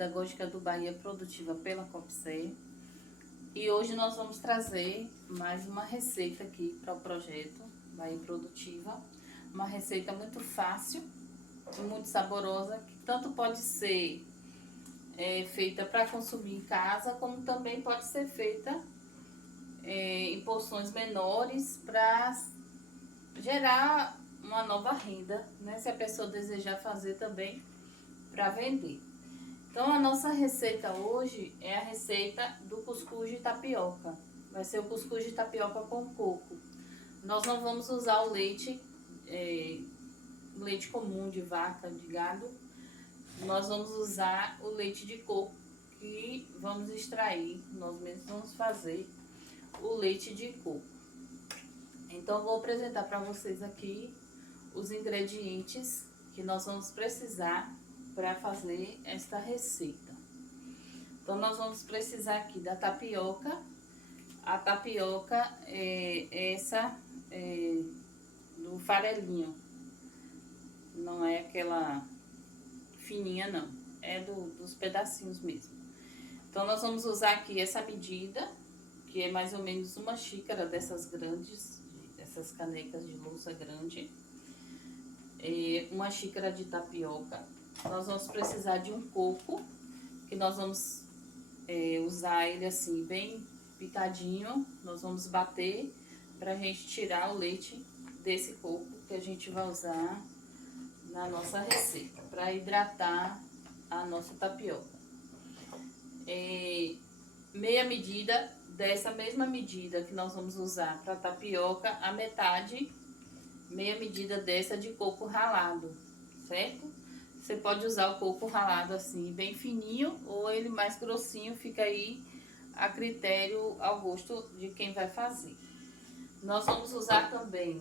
Pedagógica do Bahia Produtiva pela COPSE. E hoje nós vamos trazer mais uma receita aqui para o projeto Bahia Produtiva. Uma receita muito fácil e muito saborosa, que tanto pode ser feita para consumir em casa, como também pode ser feita em porções menores para gerar uma nova renda, né? Se a pessoa desejar fazer também para vender. Então, a nossa receita hoje é a receita do cuscuz de tapioca. Vai ser o cuscuz de tapioca com coco. Nós não vamos usar o leite, leite comum de vaca, de gado. Nós vamos usar o leite de coco que vamos extrair. Nós mesmos vamos fazer o leite de coco. Então, vou apresentar para vocês aqui os ingredientes que nós vamos precisar para fazer esta receita. Então, nós vamos precisar aqui da tapioca. A tapioca é essa do farelinho, não é aquela fininha não, é dos pedacinhos mesmo. Então, nós vamos usar aqui essa medida, que é mais ou menos uma xícara dessas grandes, dessas canecas de louça grande, uma xícara de tapioca. Nós vamos precisar de um coco, que nós vamos usar ele assim, bem picadinho. Nós vamos bater pra gente tirar o leite desse coco que a gente vai usar na nossa receita, para hidratar a nossa tapioca. Meia medida dessa mesma medida que nós vamos usar para tapioca, a metade, meia medida dessa de coco ralado, certo? Você pode usar o coco ralado assim, bem fininho, ou ele mais grossinho, fica aí a critério, ao gosto de quem vai fazer. Nós vamos usar também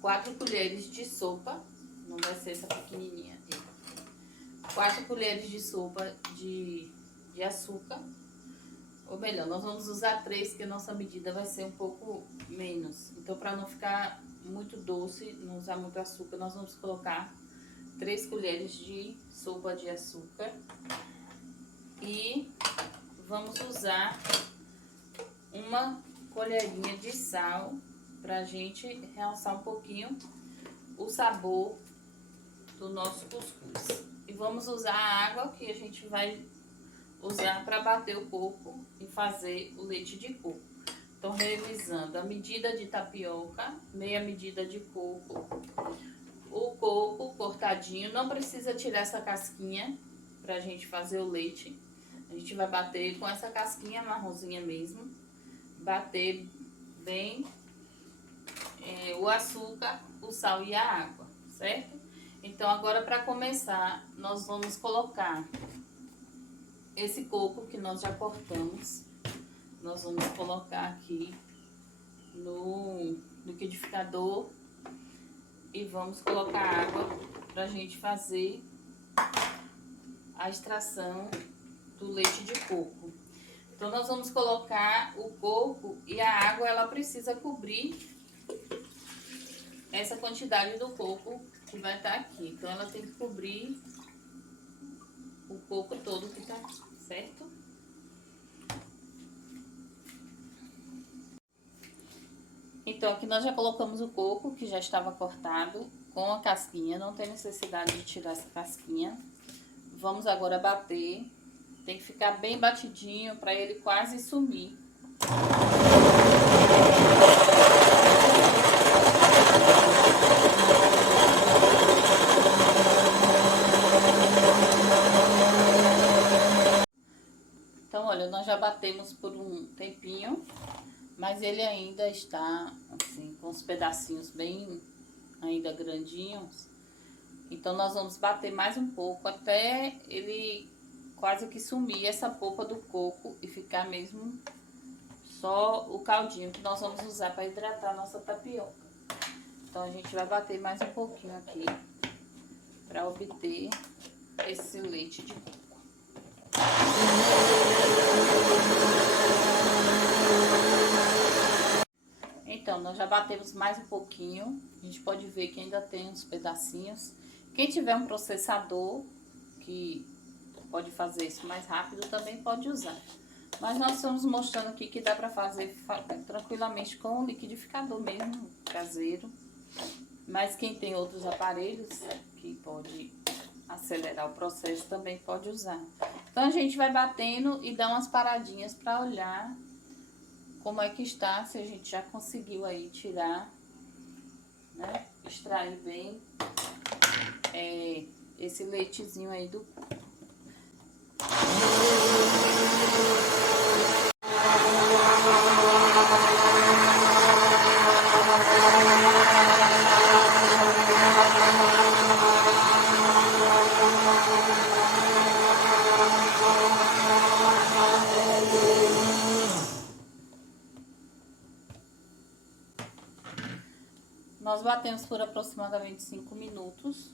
4 colheres de sopa, não vai ser essa pequenininha aqui, 4 colheres de sopa de açúcar, ou melhor, nós vamos usar 3, porque a nossa medida vai ser um pouco menos. Então, para não ficar muito doce, não usar muito açúcar, nós vamos colocar 3 colheres de sopa de açúcar. E vamos usar uma colherinha de sal pra gente realçar um pouquinho o sabor do nosso cuscuz. E vamos usar a água que a gente vai usar para bater o coco e fazer o leite de coco. Então, revisando, a medida de tapioca, meia medida de coco, o coco cortadinho, não precisa tirar essa casquinha pra gente fazer o leite. A gente vai bater com essa casquinha marronzinha mesmo, bater bem o açúcar, o sal e a água, certo? Então, agora para começar, nós vamos colocar esse coco que nós já cortamos. Nós vamos colocar aqui no liquidificador e vamos colocar água pra gente fazer a extração do leite de coco. Então, nós vamos colocar o coco e a água, ela precisa cobrir essa quantidade do coco que vai estar aqui. Então, ela tem que cobrir o coco todo que tá aqui, certo? Então, aqui nós já colocamos o coco, que já estava cortado, com a casquinha. Não tem necessidade de tirar essa casquinha. Vamos agora bater. Tem que ficar bem batidinho para ele quase sumir. Então, olha, nós já batemos por um tempinho, mas ele ainda está assim, com os pedacinhos bem ainda grandinhos. Então, nós vamos bater mais um pouco até ele quase que sumir essa polpa do coco e ficar mesmo só o caldinho que nós vamos usar para hidratar a nossa tapioca. Então, a gente vai bater mais um pouquinho aqui para obter esse leite de coco. Então, nós já batemos mais um pouquinho. A gente pode ver que ainda tem uns pedacinhos. Quem tiver um processador que pode fazer isso mais rápido, também pode usar. Mas nós estamos mostrando aqui que dá pra fazer tranquilamente com o liquidificador mesmo, caseiro. Mas quem tem outros aparelhos que pode acelerar o processo também pode usar. Então a gente vai batendo e dá umas paradinhas pra olhar como é que está, se a gente já conseguiu aí tirar, né? Extrair bem esse leitezinho aí do coco. Nós batemos por aproximadamente 5 minutos.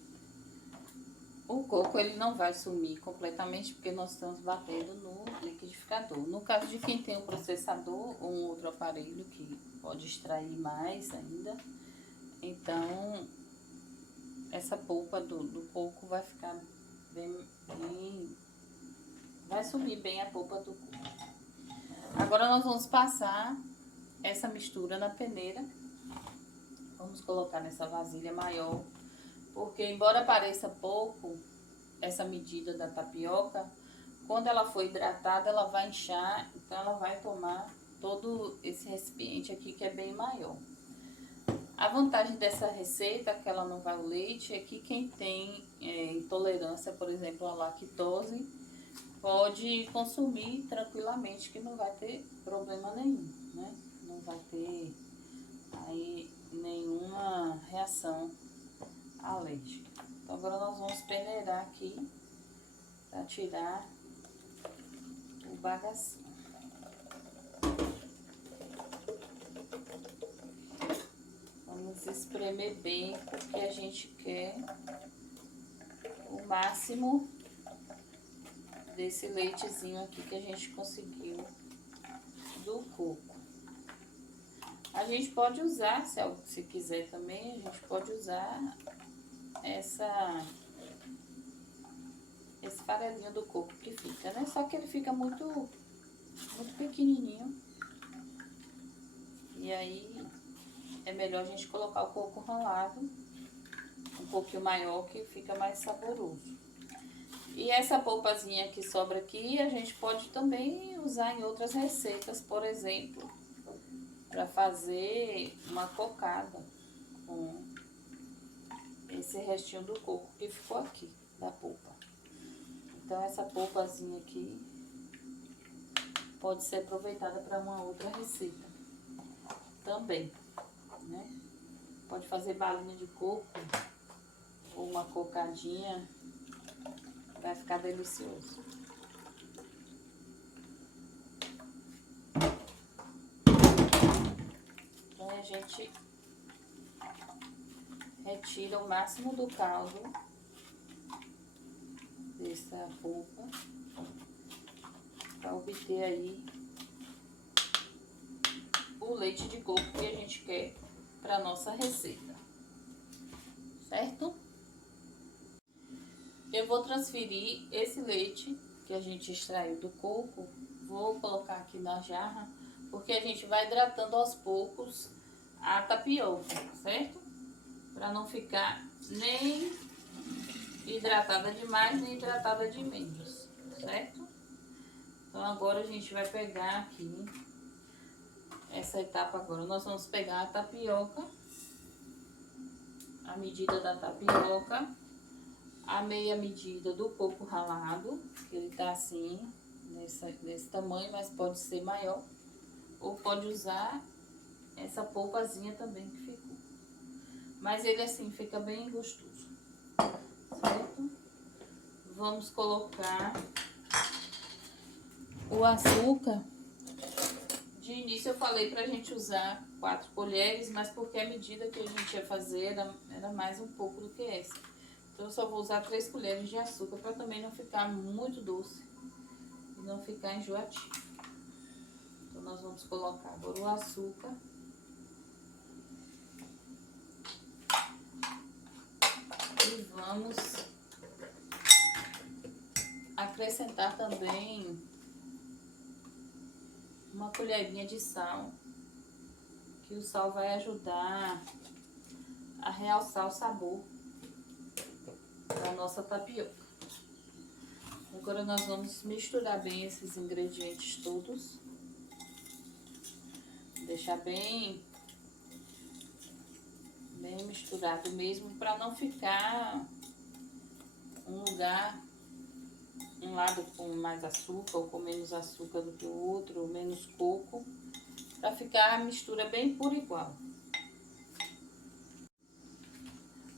O coco ele não vai sumir completamente porque nós estamos batendo no liquidificador. No caso de quem tem um processador ou um outro aparelho que pode extrair mais ainda, então essa polpa do coco vai ficar bem, vai sumir bem a polpa do coco. Agora nós vamos passar essa mistura na peneira. Vamos colocar nessa vasilha maior, porque embora pareça pouco essa medida da tapioca, quando ela for hidratada ela vai inchar, então ela vai tomar todo esse recipiente aqui que é bem maior. A vantagem dessa receita é que ela não vai o leite, é que quem tem intolerância, por exemplo, à lactose, pode consumir tranquilamente, que não vai ter problema nenhum, né? Não vai ter aí nenhuma reação alérgica. Então agora nós vamos peneirar aqui para tirar o bagacinho. Vamos espremer bem, porque a gente quer o máximo desse leitezinho aqui que a gente conseguiu do coco. A gente pode usar, se quiser também, a gente pode usar esse farelinho do coco que fica, né? Só que ele fica muito pequenininho. E aí é melhor a gente colocar o coco ralado, um pouquinho maior, que fica mais saboroso. E essa polpazinha que sobra aqui, a gente pode também usar em outras receitas, por exemplo, para fazer uma cocada com esse restinho do coco que ficou aqui, da polpa. Então, essa polpazinha aqui pode ser aproveitada para uma outra receita também, né? Pode fazer balinha de coco ou uma cocadinha, vai ficar delicioso. Então, a gente retira o máximo do caldo dessa polpa para obter aí o leite de coco que a gente quer para nossa receita, certo? Eu vou transferir esse leite que a gente extraiu do coco, vou colocar aqui na jarra, porque a gente vai hidratando aos poucos a tapioca, certo? Para não ficar nem hidratada demais, nem hidratada de menos, certo? Então agora a gente vai pegar aqui, essa etapa agora, nós vamos pegar a tapioca, a medida da tapioca, a meia medida do coco ralado, que ele tá assim, nesse tamanho, mas pode ser maior, ou pode usar essa polpazinha também que ficou. Mas ele assim fica bem gostoso, certo? Vamos colocar o açúcar. De início eu falei pra gente usar 4 colheres, mas porque a medida que a gente ia fazer era mais um pouco do que essa. Então eu só vou usar 3 colheres de açúcar para também não ficar muito doce e não ficar enjoativo. Então nós vamos colocar agora o açúcar. E vamos acrescentar também uma colherinha de sal, que o sal vai ajudar a realçar o sabor da nossa tapioca. Agora nós vamos misturar bem esses ingredientes todos. Deixar bem misturado mesmo, para não ficar um lado com mais açúcar ou com menos açúcar do que o outro, ou menos coco, para ficar a mistura bem por igual.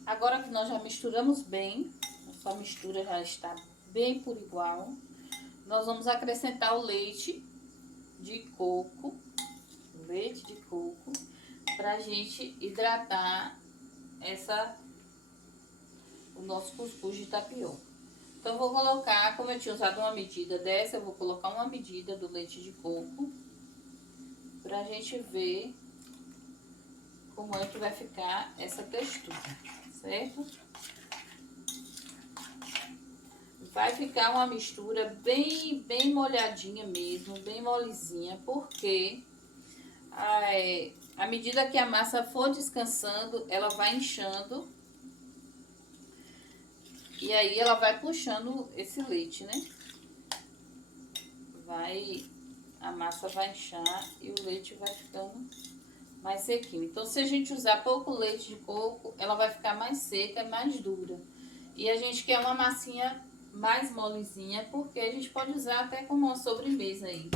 Agora que nós já misturamos bem, a sua mistura já está bem por igual, nós vamos acrescentar o leite de coco, pra gente hidratar o nosso cuscuz de tapioca. Então eu vou colocar, como eu tinha usado uma medida dessa, eu vou colocar uma medida do leite de coco, pra gente ver como é que vai ficar essa textura, certo? Vai ficar uma mistura bem molhadinha mesmo, bem molezinha, porque à medida que a massa for descansando, ela vai inchando. E aí ela vai puxando esse leite, né? A massa vai inchar e o leite vai ficando mais sequinho. Então, se a gente usar pouco leite de coco, ela vai ficar mais seca, mais dura. E a gente quer uma massinha mais molezinha, porque a gente pode usar até como uma sobremesa aí,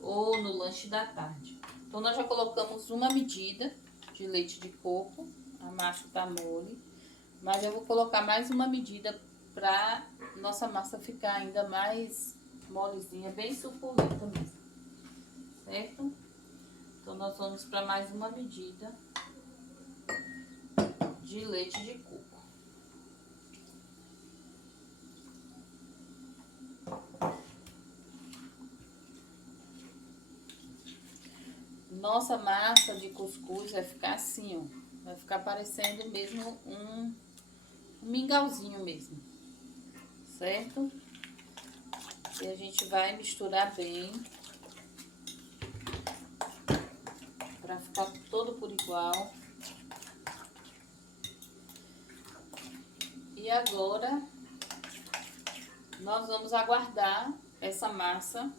ou no lanche da tarde. Então, nós já colocamos uma medida de leite de coco, a massa tá mole, mas eu vou colocar mais uma medida para nossa massa ficar ainda mais molezinha, bem suculenta mesmo, certo? Então, nós vamos para mais uma medida de leite de coco. Nossa massa de cuscuz vai ficar assim, ó. Vai ficar parecendo mesmo um mingauzinho mesmo, certo? E a gente vai misturar bem para ficar todo por igual. E agora nós vamos aguardar essa massa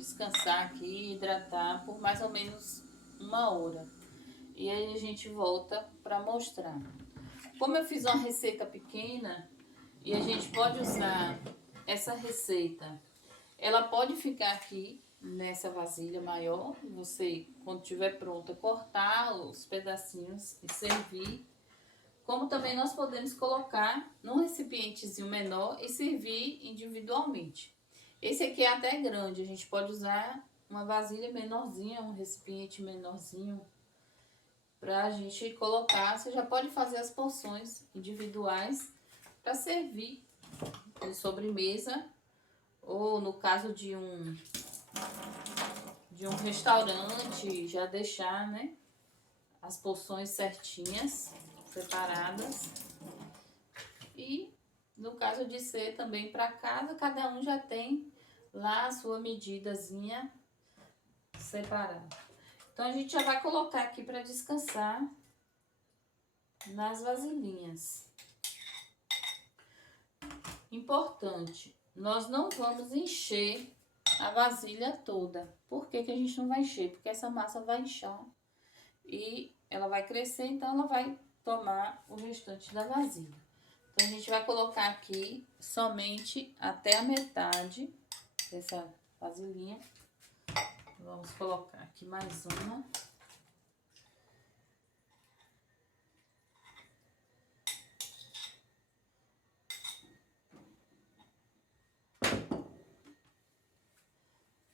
descansar aqui, hidratar por mais ou menos 1 hora. E aí a gente volta para mostrar. Como eu fiz uma receita pequena e a gente pode usar essa receita, ela pode ficar aqui nessa vasilha maior. Você, quando estiver pronta, cortar os pedacinhos e servir. Como também nós podemos colocar num recipientezinho menor e servir individualmente. Esse aqui é até grande, a gente pode usar uma vasilha menorzinha, um recipiente menorzinho, pra gente colocar. Você já pode fazer as porções individuais para servir de sobremesa, ou no caso de um restaurante, já deixar, né, as porções certinhas, separadas. E no caso de ser também para casa, cada um já tem lá a sua medidazinha separada. Então a gente já vai colocar aqui para descansar nas vasilhinhas. Importante, nós não vamos encher a vasilha toda. Por que que a gente não vai encher? Porque essa massa vai inchar e ela vai crescer, então ela vai tomar o restante da vasilha. Então, a gente vai colocar aqui somente até a metade dessa vasilhinha. Vamos colocar aqui mais uma.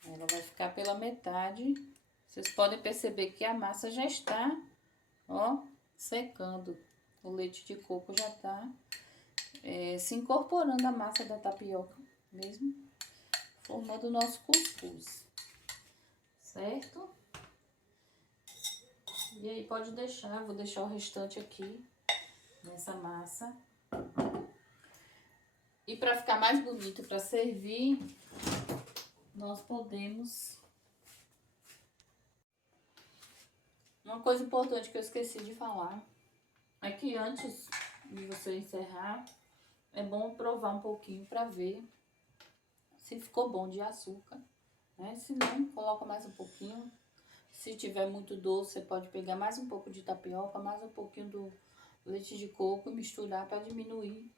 Ela vai ficar pela metade. Vocês podem perceber que a massa já está, ó, secando. O leite de coco já está se incorporando à massa da tapioca mesmo, formando o nosso cuscuz, certo? E aí pode deixar, vou deixar o restante aqui nessa massa. E para ficar mais bonito para servir, nós podemos... Uma coisa importante que eu esqueci de falar é que antes de você encerrar, é bom provar um pouquinho para ver se ficou bom de açúcar, né? Se não, coloca mais um pouquinho. Se tiver muito doce, você pode pegar mais um pouco de tapioca, mais um pouquinho do leite de coco e misturar para diminuir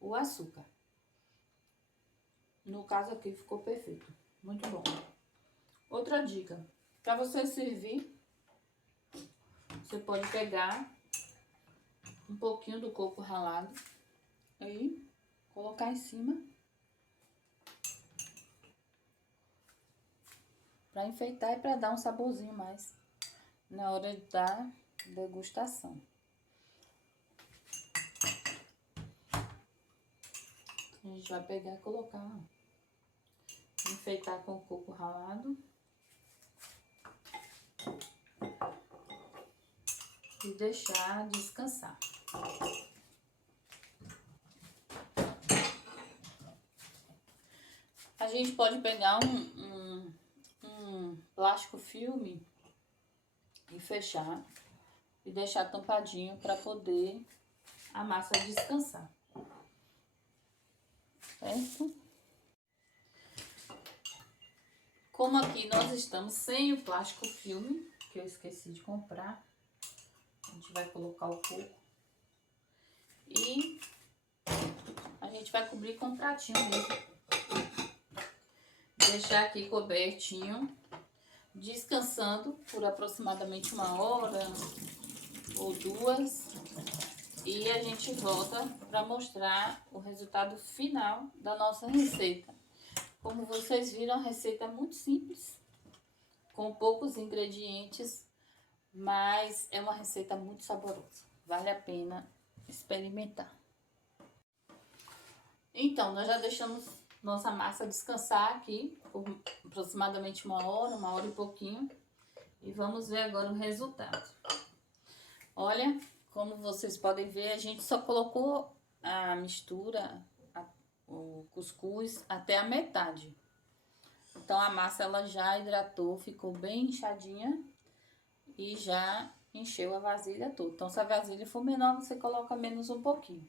o açúcar. No caso aqui ficou perfeito, muito bom. Outra dica, para você servir, você pode pegar um pouquinho do coco ralado e colocar em cima para enfeitar e para dar um saborzinho mais na hora da degustação. A gente vai pegar e colocar, enfeitar com o coco ralado e deixar descansar. A gente pode pegar um plástico filme e fechar e deixar tampadinho para poder a massa descansar, certo? Como aqui nós estamos sem o plástico filme, que eu esqueci de comprar, a gente vai colocar o coco e a gente vai cobrir com um pratinho mesmo. Deixar aqui cobertinho, descansando por aproximadamente 1 hora ou 2. E a gente volta para mostrar o resultado final da nossa receita. Como vocês viram, a receita é muito simples, com poucos ingredientes, mas é uma receita muito saborosa. Vale a pena experimentar. Então, nós já deixamos nossa massa descansar aqui por aproximadamente 1 hora e pouquinho. E vamos ver agora o resultado. Olha, como vocês podem ver, a gente só colocou a mistura, o cuscuz, até a metade. Então, a massa ela já hidratou, ficou bem inchadinha e já encheu a vasilha toda. Então, se a vasilha for menor, você coloca menos um pouquinho.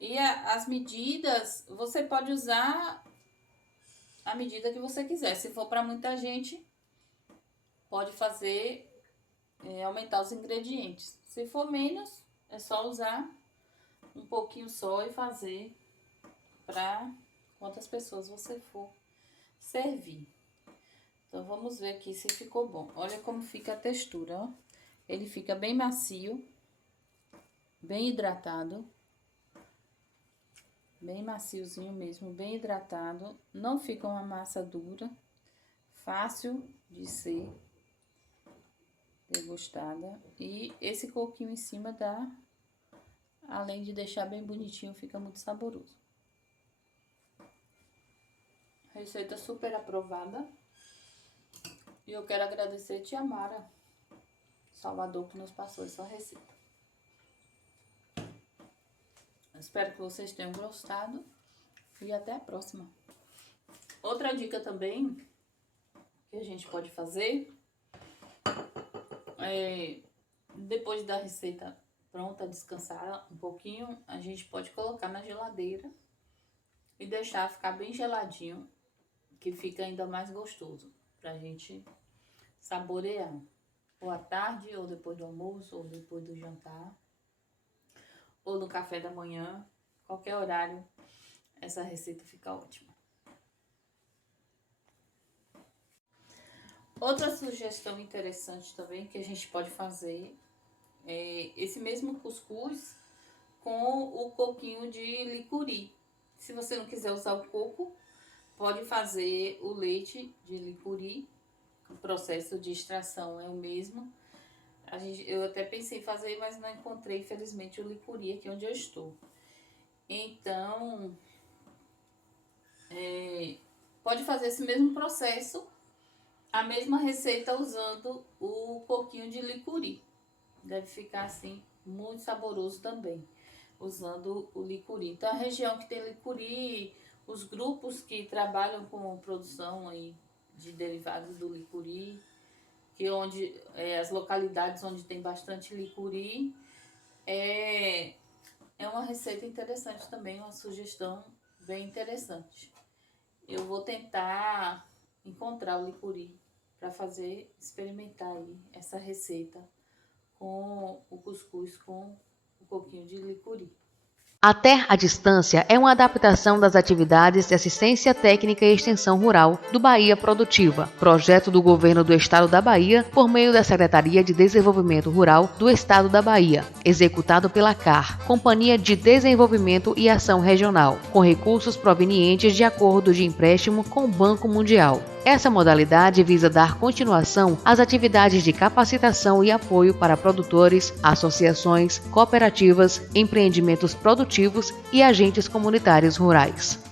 E as medidas, você pode usar a medida que você quiser. Se for para muita gente, pode fazer, aumentar os ingredientes. Se for menos, é só usar um pouquinho só e fazer para quantas pessoas você for servir. Então, vamos ver aqui se ficou bom. Olha como fica a textura, ó. Ele fica bem macio, bem hidratado. Bem maciozinho mesmo, bem hidratado. Não fica uma massa dura. Fácil de ser degustada. E esse coquinho em cima dá, além de deixar bem bonitinho, fica muito saboroso. Receita super aprovada. E eu quero agradecer a tia Mara Salvador que nos passou essa receita. Espero que vocês tenham gostado e até a próxima. Outra dica também que a gente pode fazer é, depois da receita pronta, descansar um pouquinho, a gente pode colocar na geladeira e deixar ficar bem geladinho, que fica ainda mais gostoso pra gente saborear. Ou à tarde, ou depois do almoço, ou depois do jantar, ou no café da manhã, qualquer horário, essa receita fica ótima. Outra sugestão interessante também que a gente pode fazer é esse mesmo cuscuz com o coquinho de licuri. Se você não quiser usar o coco, pode fazer o leite de licuri. O processo de extração é o mesmo. Eu até pensei em fazer, mas não encontrei, infelizmente, o licuri aqui onde eu estou. Então, pode fazer esse mesmo processo, a mesma receita usando o coquinho de licuri. Deve ficar assim, muito saboroso também. usando o licuri. Então, a região que tem licuri, os grupos que trabalham com produção aí de derivados do licuri, que onde as localidades onde tem bastante licuri, é uma receita interessante também, uma sugestão bem interessante. Eu vou tentar encontrar o licuri para fazer, experimentar aí essa receita com o cuscuz com um pouquinho de licuri. A Ter à Distância é uma adaptação das atividades de assistência técnica e extensão rural do Bahia Produtiva, projeto do Governo do Estado da Bahia por meio da Secretaria de Desenvolvimento Rural do Estado da Bahia, executado pela CAR, Companhia de Desenvolvimento e Ação Regional, com recursos provenientes de acordo de empréstimo com o Banco Mundial. Essa modalidade visa dar continuação às atividades de capacitação e apoio para produtores, associações, cooperativas, empreendimentos produtivos e agentes comunitários rurais.